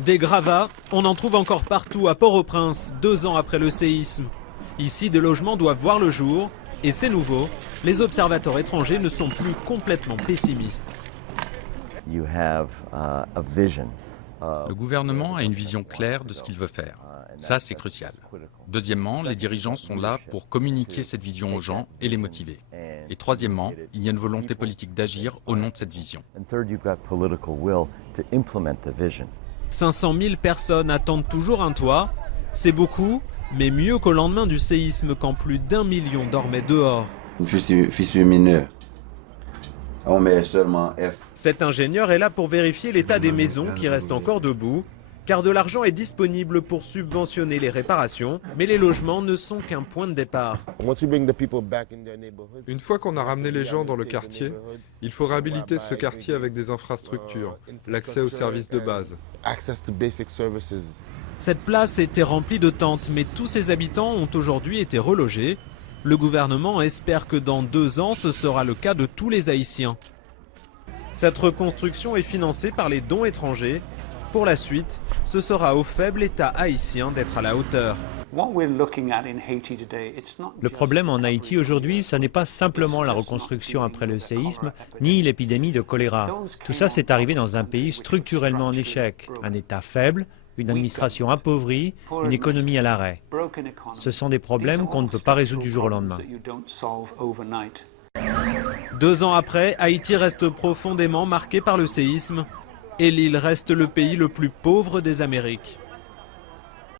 Des gravats, on en trouve encore partout à Port-au-Prince, 2 ans après le séisme. Ici, des logements doivent voir le jour, et c'est nouveau, les observateurs étrangers ne sont plus complètement pessimistes. Le gouvernement a une vision claire de ce qu'il veut faire. Ça, c'est crucial. Deuxièmement, les dirigeants sont là pour communiquer cette vision aux gens et les motiver. Et troisièmement, il y a une volonté politique d'agir au nom de cette vision. 500 000 personnes attendent toujours un toit. C'est beaucoup, mais mieux qu'au lendemain du séisme quand plus d'1 million dormait dehors. Une fissure mineure. On met seulement F. Cet ingénieur est là pour vérifier l'état des maisons qui restent encore debout, car de l'argent est disponible pour subventionner les réparations, mais les logements ne sont qu'un point de départ. Une fois qu'on a ramené les gens dans le quartier, il faut réhabiliter ce quartier avec des infrastructures, l'accès aux services de base. Cette place était remplie de tentes, mais tous ses habitants ont aujourd'hui été relogés. Le gouvernement espère que dans 2 ans, ce sera le cas de tous les Haïtiens. Cette reconstruction est financée par les dons étrangers. Pour la suite, ce sera au faible État haïtien d'être à la hauteur. Le problème en Haïti aujourd'hui, ce n'est pas simplement la reconstruction après le séisme, ni l'épidémie de choléra. Tout ça, c'est arrivé dans un pays structurellement en échec, un État faible, une administration appauvrie, une économie à l'arrêt. Ce sont des problèmes qu'on ne peut pas résoudre du jour au lendemain. 2 ans après, Haïti reste profondément marqué par le séisme et l'île reste le pays le plus pauvre des Amériques.